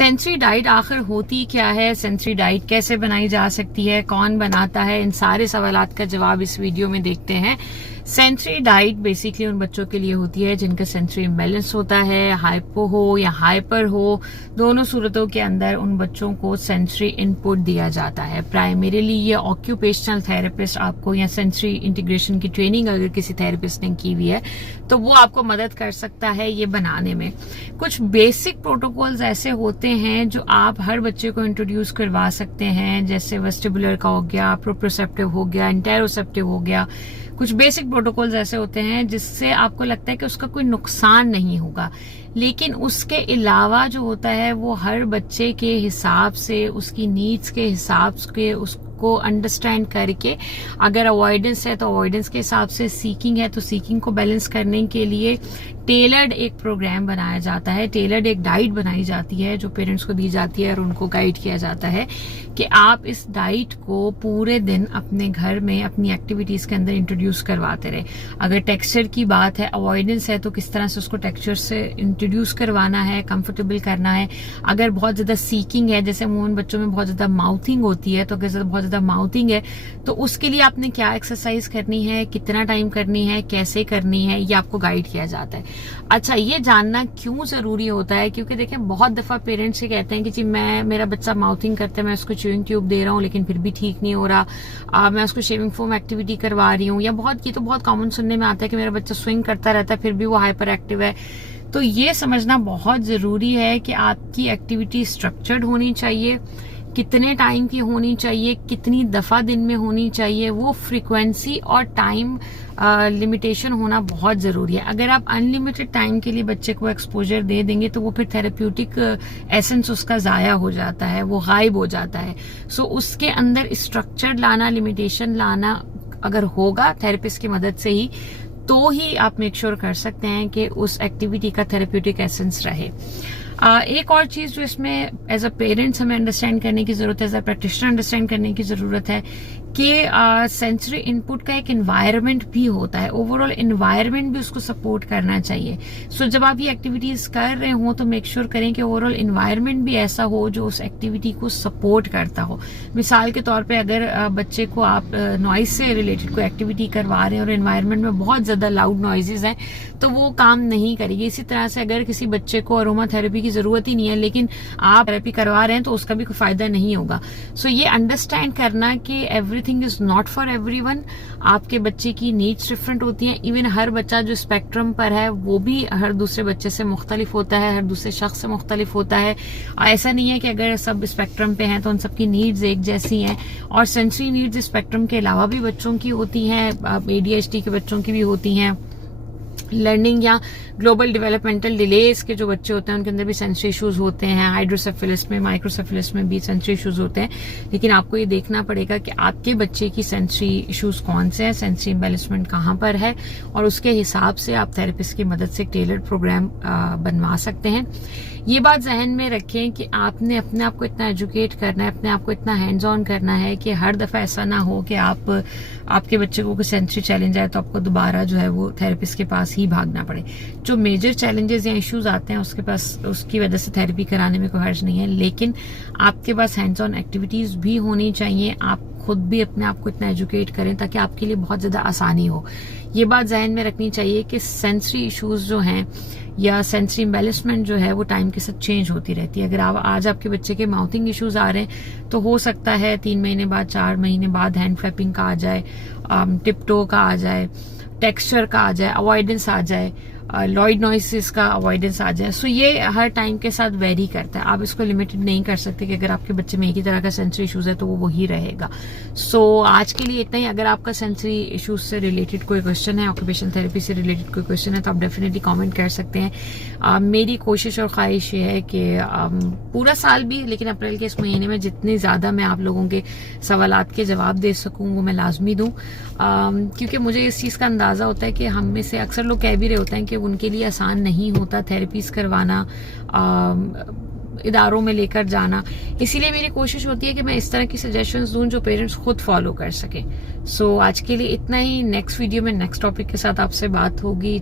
Sensory diet आखिर होती क्या है, सेंसरी डाइट कैसे बनाई जा सकती है, कौन बनाता है, इन सारे सवालात का जवाब इस वीडियो में देखते हैं। सेंसरी डाइट बेसिकली उन बच्चों के लिए होती है जिनका सेंसरी इम्बैलेंस होता है, हाइपो हो या हाइपर हो, दोनों सूरतों के अंदर उन बच्चों को सेंसरी इनपुट दिया जाता है। प्राइमरीली ये ऑक्यूपेशनल थेरेपिस्ट आपको या सेंसरी इंटीग्रेशन की ट्रेनिंग अगर किसी थेरेपिस्ट ने की हुई है तो वो आपको मदद कर सकता है ये बनाने में। कुछ बेसिक प्रोटोकॉल्स ऐसे होते हैं जो आप हर बच्चे को इंट्रोड्यूस करवा सकते हैं, जैसे वेस्टिबुलर का हो गया, प्रोप्रोसेप्टिव हो गया, इंटेरोसेप्टिव हो गया। कुछ बेसिक प्रोटोकॉल्स ऐसे होते हैं जिससे आपको लगता है कि उसका कोई नुकसान नहीं होगा, लेकिन उसके अलावा जो होता है वो हर बच्चे के हिसाब से, उसकी नीड्स के हिसाब से उसको अंडरस्टैंड करके, अगर अवॉइडेंस है तो अवॉइडेंस के हिसाब से, सीकिंग है तो सीकिंग को बैलेंस करने के लिए टेलर्ड एक प्रोग्राम बनाया जाता है, टेलर्ड एक डाइट बनाई जाती है जो पेरेंट्स को दी जाती है और उनको गाइड किया जाता है कि आप इस डाइट को पूरे दिन अपने घर में अपनी एक्टिविटीज के अंदर इंट्रोड्यूस करवाते रहे। अगर टेक्सचर की बात है, अवॉइडेंस है तो किस तरह से उसको टेक्सचर से इंट्रोड्यूस करवाना है, कंफर्टेबल करना है। अगर बहुत ज्यादा सीकिंग है, जैसे अमूमन बच्चों में बहुत ज्यादा माउथिंग होती है, तो अगर बहुत ज्यादा माउथिंग है तो उसके लिए आपने क्या एक्सरसाइज करनी है, कितना टाइम करनी है, कैसे करनी है, ये आपको गाइड किया जाता है। अच्छा, ये जानना क्यों जरूरी होता है, क्योंकि देखें बहुत दफा पेरेंट्स ये कहते हैं कि जी मेरा बच्चा माउथिंग करता है, मैं उसको च्यूइंग ट्यूब दे रहा हूँ लेकिन फिर भी ठीक नहीं हो रहा, मैं उसको शेविंग फोम एक्टिविटी करवा रही हूँ, या ये तो बहुत कॉमन सुनने में आता है कि मेरा बच्चा स्विंग करता रहता है फिर भी वो हाइपर एक्टिव है। तो ये समझना बहुत जरूरी है कि आपकी एक्टिविटी स्ट्रक्चर्ड होनी चाहिए, कितने टाइम की होनी चाहिए, कितनी दफा दिन में होनी चाहिए, वो फ्रीक्वेंसी और टाइम लिमिटेशन होना बहुत जरूरी है। अगर आप अनलिमिटेड टाइम के लिए बच्चे को एक्सपोजर दे देंगे तो वो फिर थेरेप्यूटिक एसेंस उसका जाया हो जाता है, वो गायब हो जाता है। सो उसके अंदर स्ट्रक्चर लाना, लिमिटेशन लाना अगर होगा थेरेपिस्ट की मदद से ही, तो ही आप मेक श्योर कर सकते हैं कि उस एक्टिविटी का थेरेप्यूटिक एसेंस रहे। एक और चीज जो इसमें एज अ पेरेंट्स हमें अंडरस्टैंड करने की जरूरत है, एज अ प्रैक्टिशनर अंडरस्टैंड करने की जरूरत है कि सेंसरी इनपुट का एक एनवायरनमेंट भी होता है, ओवरऑल एनवायरनमेंट भी उसको सपोर्ट करना चाहिए। सो जब आप ये एक्टिविटीज कर रहे हो तो मेक श्योर करें कि ओवरऑल एनवायरनमेंट भी ऐसा हो जो उस एक्टिविटी को सपोर्ट करता हो। मिसाल के तौर पे अगर बच्चे को आप नॉइज से रिलेटेड कोई एक्टिविटी करवा रहे हैं और एनवायरनमेंट में बहुत ज्यादा लाउड नॉइजेज हैं तो वो काम नहीं करेगी। इसी तरह से अगर किसी बच्चे को अरोमा थेरेपी की जरूरत ही नहीं है लेकिन आप थेरेपी करवा रहे हैं तो उसका भी कोई फायदा नहीं होगा। सो ये अंडरस्टैंड करना कि everything is not for everyone, आपके बच्चे की नीड्स डिफरेंट होती हैं। इवन हर बच्चा जो स्पेक्ट्रम पर है वो भी हर दूसरे बच्चे से मुख्तलिफ होता है, हर दूसरे शख्स से मुख्तलिफ होता है। ऐसा नहीं है कि अगर सब स्पेक्ट्रम पे हैं तो उन सबकी नीड्स एक जैसी हैं। और सेंसरी नीड्स स्पेक्ट्रम के अलावा भी बच्चों की होती हैं, ADHD के बच्चों की भी होती हैं। लर्निंग या ग्लोबल डेवलपमेंटल डिलेज के जो बच्चे होते हैं उनके अंदर भी सेंसरी इश्यूज होते हैं। हाइड्रोसेफेलिस में, माइक्रोसेफेलिस में भी सेंसरी इश्यूज होते हैं। लेकिन आपको ये देखना पड़ेगा कि आपके बच्चे की सेंसरी इश्यूज कौन से हैं, सेंसरी इम्बैलेंसमेंट कहाँ पर है, और उसके हिसाब से आप थेरेपिस्ट की मदद से टेलर्ड प्रोग्राम बनवा सकते हैं। ये बात जहन में रखें कि आपने अपने आप को इतना एजुकेट करना है, अपने आप को इतना हैंड्स ऑन करना है कि हर दफा ऐसा ना हो कि आपके बच्चे को कोई सेंसरी चैलेंज आए तो आपको दोबारा जो है वो थेरेपिस्ट के पास ही भागना पड़े। जो मेजर चैलेंजेस या इश्यूज आते हैं उसके पास, उसकी वजह से थेरेपी कराने में कोई हर्ज नहीं है, लेकिन आपके पास हैंड्स ऑन एक्टिविटीज भी होनी चाहिए। आप खुद भी अपने आप को इतना एजुकेट करें ताकि आपके लिए बहुत ज्यादा आसानी हो। ये बात जहन में रखनी चाहिए कि सेंसरी इश्यूज जो हैं या सेंसरी इम्बैलेंसमेंट जो है वो टाइम के साथ चेंज होती रहती है। अगर आज आपके बच्चे के माउथिंग इश्यूज आ रहे हैं तो हो सकता है 3 महीने बाद, 4 महीने बाद हैंड फ्लैपिंग का आ जाए, टिपटो का आ जाए, टेक्सचर का आ जाए, अवॉइडेंस आ जाए, लॉइड नॉइसेस का अवॉइडेंस आ जाए। सो ये हर टाइम के साथ वेरी करता है। आप इसको लिमिटेड नहीं कर सकते कि अगर आपके बच्चे में एक ही तरह का सेंसरी इश्यूज है तो वो वही रहेगा। सो आज के लिए इतना ही। अगर आपका सेंसरी इश्यूज से रिलेटेड कोई क्वेश्चन है, ऑक्यूपेशनल थेरेपी से रिलेटेड कोई क्वेश्चन है तो आप डेफिनेटली कमेंट कर सकते हैं। मेरी कोशिश और ख्वाहिश ये है कि पूरा साल भी, लेकिन अप्रैल के इस महीने में जितनी ज्यादा मैं आप लोगों के सवालात के जवाब दे सकूं वो मैं लाजमी दूं, क्योंकि मुझे इस चीज का अंदाजा होता है कि हम में से अक्सर लोग कह भी रहे होते हैं कि उनके लिए आसान नहीं होता थेरेपीज करवाना, इदारों में लेकर जाना। इसीलिए मेरी कोशिश होती है कि मैं इस तरह की सजेशंस दूं जो पेरेंट्स खुद फॉलो कर सकें। सो आज के लिए इतना ही। नेक्स्ट वीडियो में नेक्स्ट टॉपिक के साथ आपसे बात होगी।